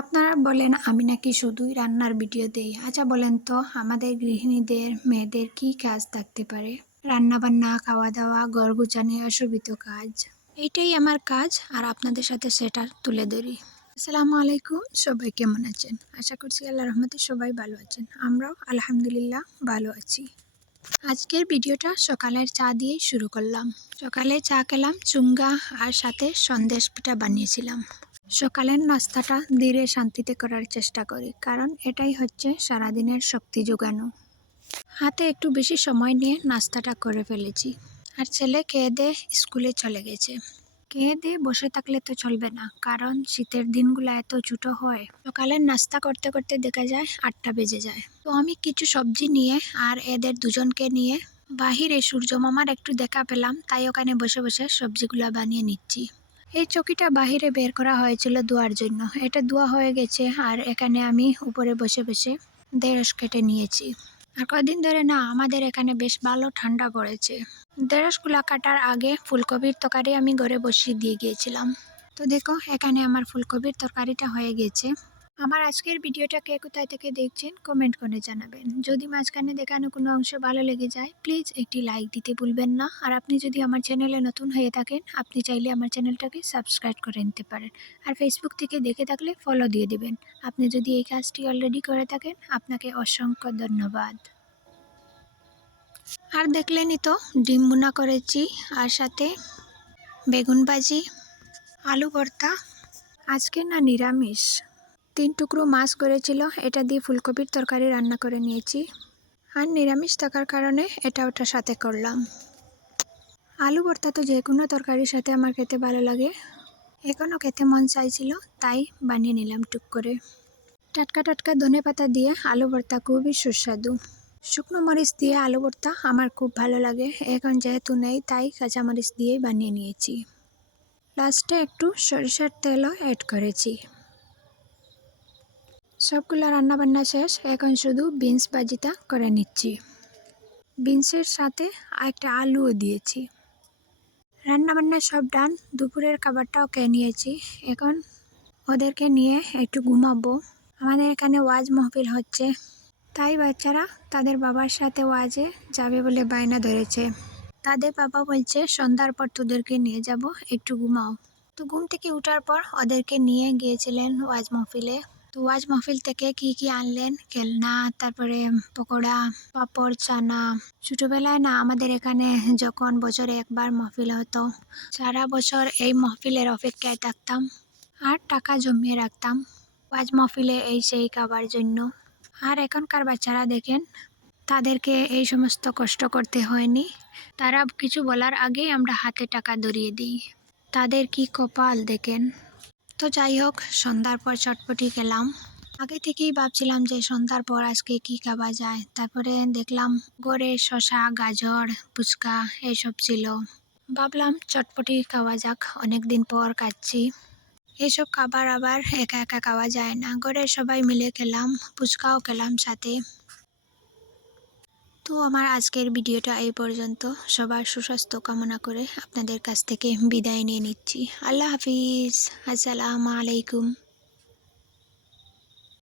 আপনারা বলেন, আমি নাকি শুধুই রান্নার ভিডিও দেই। আচ্ছা বলেন তো, আমাদের গৃহিণীদের, মেয়েদের কি কাজ থাকতে পারে? রান্না বান্না খাওয়া দাওয়া ঘর অসুবিধ কাজ, এইটাই আমার কাজ। আর আপনাদের সাথে সেটা তুলে ধরি। আসসালামু আলাইকুম, সবাই কেমন আছেন? আশা করছি আল্লাহ রহমতে সবাই ভালো আছেন। আমরাও আলহামদুলিল্লাহ ভালো আছি। আজকের ভিডিওটা সকালের চা দিয়েই শুরু করলাম। সকালে চা খেলাম, চুঙ্গা আর সাথে সন্দেশ পিঠা বানিয়েছিলাম। সকালের নাস্তাটা ধীরে শান্তিতে করার চেষ্টা করি, কারণ এটাই হচ্ছে সারাদিনের শক্তি যোগানো। হাতে একটু বেশি সময় নিয়ে নাস্তাটা করে ফেলেছি। আর ছেলে খেয়ে দিয়ে স্কুলে চলে গেছে। খেয়ে দিয়ে বসে থাকলে তো চলবে না, কারণ শীতের দিনগুলো এত ছোটো হয়। সকালের নাস্তা করতে করতে দেখা যায় আটটা বেজে যায়। তো আমি কিছু সবজি নিয়ে আর এদের দুজনকে নিয়ে বাহিরে সূর্য মামার একটু দেখা পেলাম, তাই ওখানে বসে বসে সবজিগুলো বানিয়ে নিচ্ছি। এই চকিটা বাহিরে বের করা হয়েছিল দোয়ার জন্য। এটা দোয়া হয়ে গেছে আর এখানে আমি উপরে বসে বসে দেড়শ কেটে নিয়েছি। আর কদিন ধরে না, আমাদের এখানে বেশ ভালো ঠান্ডা পড়েছে। দেড়শগুলা কাটার আগে ফুলকপির তরকারি আমি ঘরে বসিয়ে দিয়ে গিয়েছিলাম। তো দেখো, এখানে আমার ফুলকপির তরকারিটা হয়ে গেছে। আমার আজকের ভিডিওটা কে কোথায় থেকে দেখছেন কমেন্ট করে জানাবেন। যদি মাঝখানে দেখানো কোনো অংশ ভালো লেগে যায় প্লিজ একটি লাইক দিতে ভুলবেন না। আর আপনি যদি আমার চ্যানেলে নতুন হয়ে থাকেন, আপনি চাইলে আমার চ্যানেলটাকে সাবস্ক্রাইব করে নিতে পারেন। আর ফেসবুক থেকে দেখে থাকলে ফলো দিয়ে দিবেন। আপনি যদি এই কাজটি অলরেডি করে থাকেন, আপনাকে অসংখ্য ধন্যবাদ। আর দেখলেনই তো, ডিম বুনা করেছি, আর সাথে বেগুন ভাজি আলু ভর্তা, আজকে না নিরামিষ। তিন টুকরো মাছ করেছিল, এটা দিয়ে ফুলকপির তরকারি রান্না করে নিয়েছি। আর নিরামিষ থাকার কারণে এটা ওটার সাথে করলাম। আলু ভর্তা তো যে কোনো তরকারির সাথে আমার খেতে ভালো লাগে। এখনও খেতে মন চাইছিল, তাই বানিয়ে নিলাম টুক করে। টাটকা টাটকা ধনে পাতা দিয়ে আলু ভর্তা খুবই সুস্বাদু। শুকনো মরিচ দিয়ে আলু ভর্তা আমার খুব ভালো লাগে, এখন যেহেতু নেই, তাই কাঁচামরিচ দিয়েই বানিয়ে নিয়েছি। লাস্টে একটু সরিষার তেলও অ্যাড করেছি। সবগুলো রান্নাবান্না শেষ, এখন শুধু বিনস ভাজিটা করে নিচ্ছি। বিনসের সাথে একটা আলুও দিয়েছি। রান্নাবান্না সব ডান, দুপুরের খাবারটাও খেয়ে নিয়েছি। এখন ওদেরকে নিয়ে একটু ঘুমাবো। আমাদের এখানে ওয়াজ মহফিল হচ্ছে। তাই বাচ্চারা তাদের বাবার সাথে ওয়াজে যাবে বলে বায়না ধরেছে। তাদের বাবা বলছে, সন্ধ্যার পর তোদেরকে নিয়ে যাব, একটু ঘুমাও। তো ঘুম থেকে উঠার পর ওদেরকে নিয়ে গিয়েছিলেন ওয়াজ মহফিলে। তো ওয়াজ মাহফিল থেকে কি কি আনলেন? খেলনা, তারপরে পকোড়া, পাপড়, চানা। ছোটোবেলায় না আমাদের এখানে যখন বছরে একবার মহফিল হতো, সারা বছর এই মহফিলের অপেক্ষায় থাকতাম আর টাকা জমিয়ে রাখতাম ওয়াজ মহফিলে এই সেই খাবার জন্য। আর এখনকার বাচ্চারা দেখেন, তাদেরকে এই সমস্ত কষ্ট করতে হয়নি। তারা কিছু বলার আগেই আমরা হাতে টাকা ধরিয়ে দিই। তাদের কি কপাল দেখেন? তো যাই হোক, সন্ধ্যার পর চটপটি খেলাম। আগে থেকেই ভাবছিলাম যে সন্ধ্যার পর আজকে কি খাওয়া যায়। তারপরে দেখলাম গড়ে শশা গাজর, ফুচকা এইসব ছিল। ভাবলাম চটপটি খাওয়া যাক অনেক দিন পর খাচ্ছি। এসব খাবার আবার একা একা খাওয়া যায় না। ঘরের সবাই মিলে খেলাম, ফুচকাও খেলাম সাথে। তো আমার আজকের ভিডিওটা এই পর্যন্ত। সবার সুস্বাস্থ্য কামনা করে আপনাদের কাছ থেকে বিদায় নিয়ে নিচ্ছি। আল্লাহ হাফিজ। আসসালামু আলাইকুম।